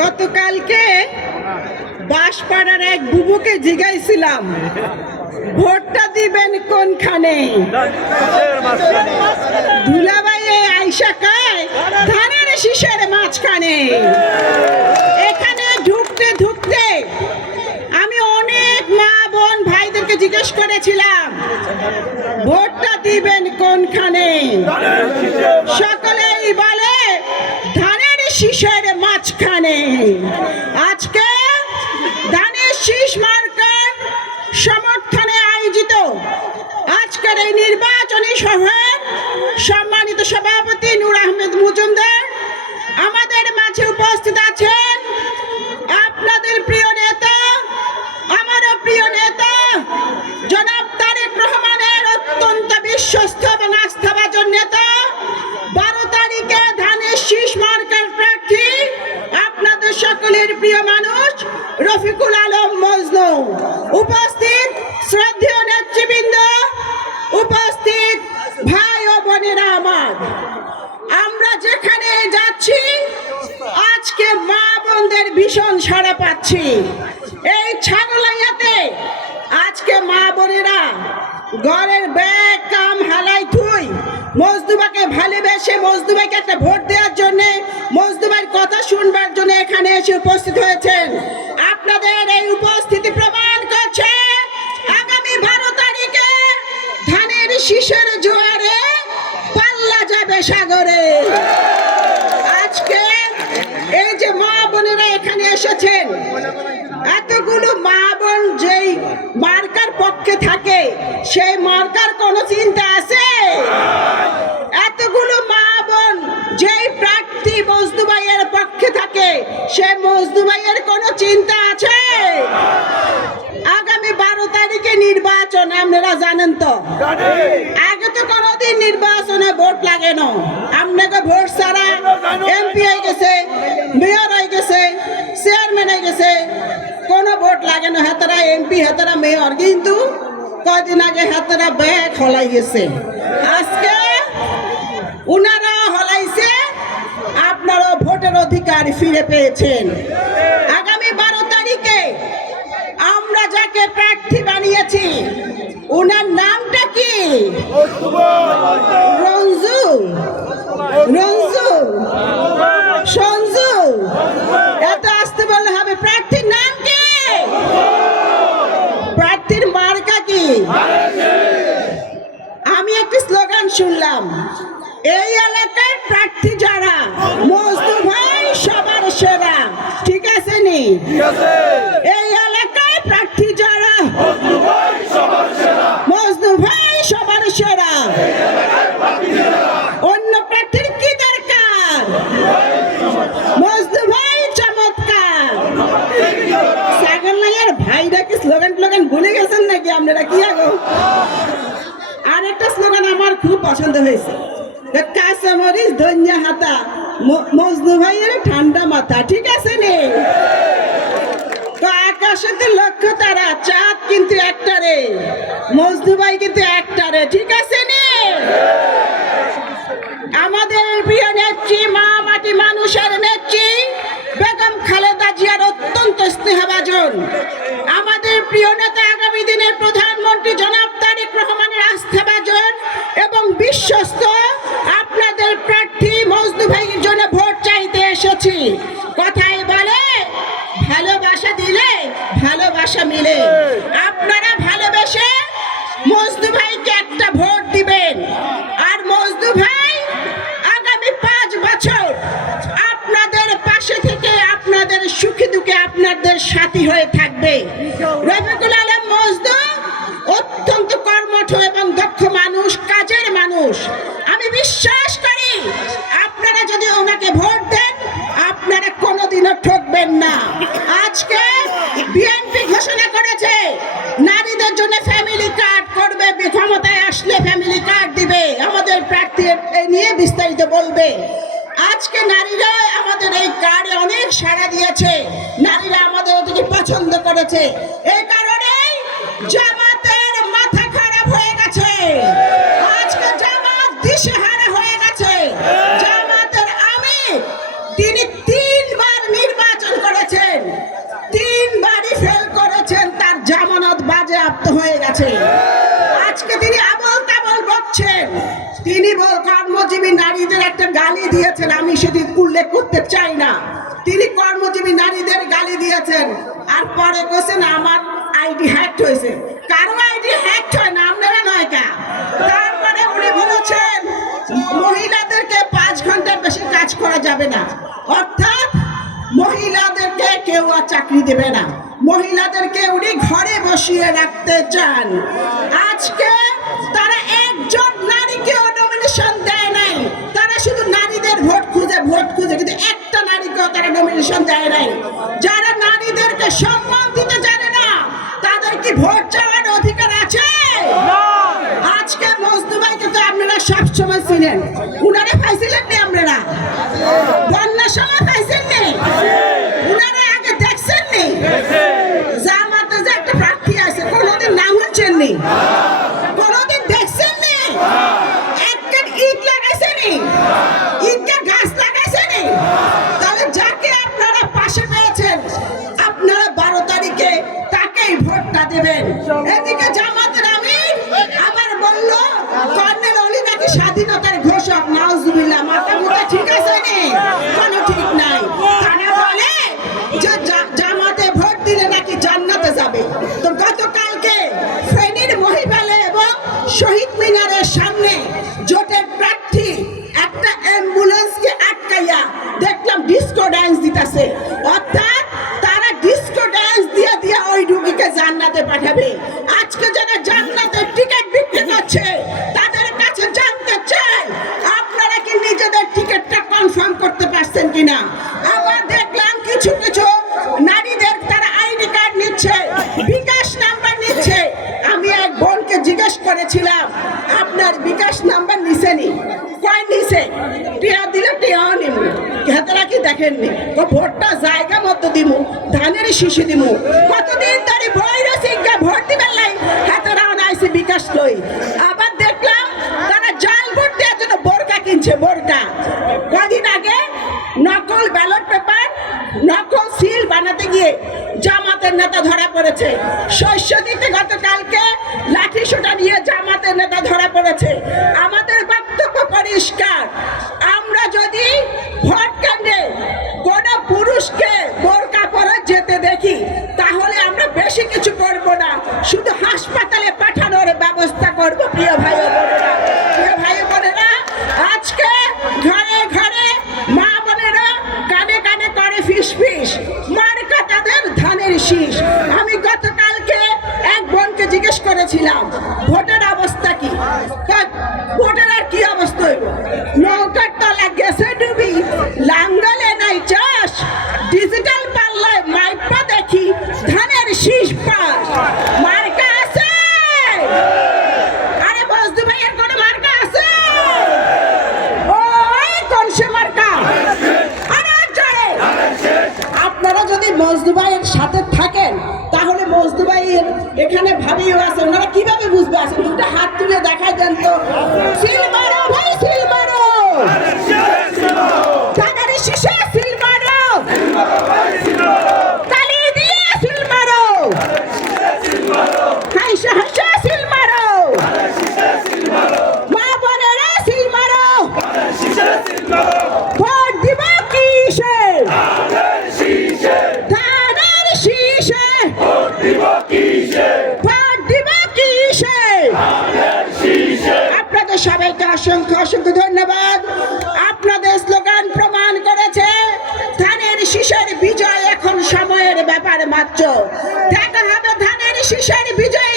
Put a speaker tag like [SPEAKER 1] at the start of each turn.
[SPEAKER 1] গতকালকে বাঁশপাড়ার এক বুবুকে জিগাইছিলাম ভোটটা দিবেন কোনখানে? ধুলাবাইয়ে আইসা কায়, ধানের শীষের মাঝখানে। এখানে ঢুকতে ঢুকতে আমি অনেক মা বোন ভাইদেরকে জিজ্ঞেস করেছিলাম, ভোটটা দিবেন কোনখানে? সকলেই বলে শীষের মাঝখানে। আজকে ধানের শীষ মার্কার সমর্থনে আয়োজিত আজকের এই নির্বাচনী সভার সম্মানিত সভাপতি ভীষণ সাড়া পাচ্ছি। এই ছাগলাইয়াতে আজকে মা বোনেরা ঘরের ব্যাগ, কাম, হালাই, থুই, মজদুবাকে ভালোবেসে মজদুবাইকে একটা ভোট দেওয়ার জন্যে মজদুবাইয়ের কথা শুনবার জন্য এখানে এসে উপস্থিত হয়েছেন। আপনাদের এই উপস্থিতি প্রমাণ বোন যেই মার্কার পক্ষে থাকে সেই মার্কার কোনো চিন্তা আছে? এতগুলো মা বোন যেই প্রার্থী মজদুবাইয়ের পক্ষে থাকে সে মজদুবাইয়ের কোনো চিন্তা আছে? আগামী বারো তারিখে নির্বাচন আপনারা জানেন তো। আগে তো কোনোদিন নির্বাচনে ভোট লাগে না। আপনাকে ভোট ছাড়া এমপি হয়ে গেছে মেয়র হয়ে ভোট লাগে না হাতারা এমপি হাতারা মেয়র। কিন্তু কদিন আগে হাতারা ব্যাগ হলাই গেছে। আজকে উনারা হলাইছে, আপনারও ভোটের অধিকার ফিরে পেয়েছেন। আগামী বারো তারিখে আমরা যাকে প্রার্থী বানিয়েছি ওনার নামটা কি? রঞ্জু। রঞ্জু সঞ্জু এত আসতে বললে হবে প্রার্থীর নাম কি প্রার্থীর মার্কা কি আমি একটি স্লোগান শুনলাম এই এলাকার প্রার্থী যারা মজদু ভাই সবার সেরা ঠিক এই এলাকায় প্রার্থী যারা মজদু ভাই সবার সেরা। অন্য প্রার্থীর কি দরকার? মজদু ভাই চমৎকার। সাগর লাইয়ার ভাইরা কি স্লোগান টোগান ভুলে গেছেন নাকি আপনারা? কি আগো? আর একটা স্লোগান আমার খুব পছন্দ হয়েছে। কাঁচা মরিচ, ধনিয়া হাতা। মজনু ভাইয়ের ঠান্ডা মাথা, ঠিক আছে নে? তো আকাশেতে লক্ষ্য তারা, চাঁদ কিন্তু একটা রে। মজনু ভাই কিন্তু একটা রে, ঠিক আছে? কথাই বলে ভালোবাসা দিলে ভালোবাসা মিলে। আপনারা ভালোবেসে মজদু ভাইকে একটা ভোট দিবেন। আর মজদু ভাই আগামী পাঁচ বছর আপনাদের পাশে থেকে আপনাদের সুখী দুঃখে আপনাদের সাথী হয়ে থাকবে। আজকে বিএনপি ঘোষণা করেছে, নারীদের জন্য ফ্যামিলি কার্ড করবে, ক্ষমতায় আসলে ফ্যামিলি কার্ড দিবে। আমাদের প্রার্থী নিয়ে বিস্তারিত বলবে। আজকে নারীরা আমাদের এই কার্ডে অনেক সাড়া দিয়েছে। নারীরা আমাদের ওদিকে পছন্দ করেছে। এই কারণেই তিনি বল কর্মজীবী নারীদের একটা গালি দিয়েছেন, আমি সেটি উল্লেখ করতে চাই না। তিনি কর্মজীবী নারীদের গালি দিয়েছেন, আর পরে কোসেন আমার আইডি হ্যাক হয়েছে। কারও আইডি হ্যাক হয় না, আপনারা নয় কা? তারপরে উনি বলেছেন, মহিলাদেরকে পাঁচ ঘণ্টার বেশি কাজ করা যাবে না। অর্থাৎ, মহিলাদেরকে কেউ আর চাকরি দেবে না। মহিলাদেরকে উনি ঘরে বসিয়ে রাখতে চান। আজকে খুঁজে কিন্তু একটা নারীকেও তারা নমিনেশন দেয় নাই, যারা নারীদেরকে সম্মান দিতে জানে না, তাদের কি ভোট চাওয়ার এদিকে জামাতের আমির আবার বলল কর্নেল অলি নাকি স্বাধীনতার ঘোষক নাউজুবিল্লাহ মাথা কিনা আবার দেখলাম কিছু কিছু নারীদের তারা আইডি কার্ড নিচ্ছে, বিকাশ নাম্বার নিচ্ছে। আমি এক বোনকে জিজ্ঞেস করেছিলাম, আপনার বিকাশ নাম্বার নিছেনি কয়, নিছে। টিয়া দিলে টিয়াও নিমু। হেতারা কি দেখেননি? ও ভোটটা জায়গা মতো দিমু, ধানের শিশু দিমু। কতদিন ধরে বইর সিংহা ভোট দিবেন লাই। হেতারাও নাইছে বিকাশ লই আবার দেখলাম তারা জাল ভোট দেওয়ার জন্য বোরকা কিনছে বোরকা কদিন আগে নকল ব্যালট পেপার নকল সিল বানাতে গিয়ে জামাতের নেতা ধরা পড়েছে। শস্য দিতে গতকালকে লাঠি সোটা নিয়ে জামাতের নেতা ধরা পড়েছে। আমাদের বক্তব্য পরিষ্কার। আমরা যদি ভোট কেন্দ্রে কোন পুরুষকে বোরকা পরে যেতে দেখি, তাহলে আমরা বেশি কিছু করব না। শুধু হাসপাতালে পাঠানোর ব্যবস্থা করব, প্রিয় ভাই ও বোনেরা প্রিয় ভাই ও বোনেরা আজকে ঘরে ঘরে মা বোনেরা কানে কানে করে ফিস ফিস মার্কা তাদের ধানের শীষ আমি গতকালকে এক বোনকে জিজ্ঞেস করেছিলাম ভোটের অবস্থা কি কয়, ভোটের আর কি অবস্থা হইব নৌকার তলা গেছে ডুবি লাঙ্গলে নাই চাষ ডিজিটাল পাল্লায় মাইপা দেখি ধানের শীষ পাস মার্কা আছে আরে বসদু ভাইয়ের কোনো মার্কা আছে ওই কোন সে মার্কা আরে জোরে আপনারা ভাইয়ের সাথে থাকেন তাহলে মজদুবাইয়ের এখানে ভাবিও আছে ওনারা কীভাবে বুঝবে আছেন দুটো হাত তুলে দেখা দেন তো। সিল মারো ভাই সিল মারো। তাড়াতাড়ি শিশে সিল মারো তালি দিয়ে সিল মারো হাইসা হাইসা সিল মারো মা বোনেরা সিল মারো ভোট দিব কিসে ধানের ভোট আপনাদের সবাইকে অসংখ্য অসংখ্য ধন্যবাদ। আপনাদের স্লোগান প্রমাণ করেছে, ধানের শীষের বিজয় এখন সময়ের ব্যাপার মাত্র। দেখা হবে ধানের শীষের বিজয়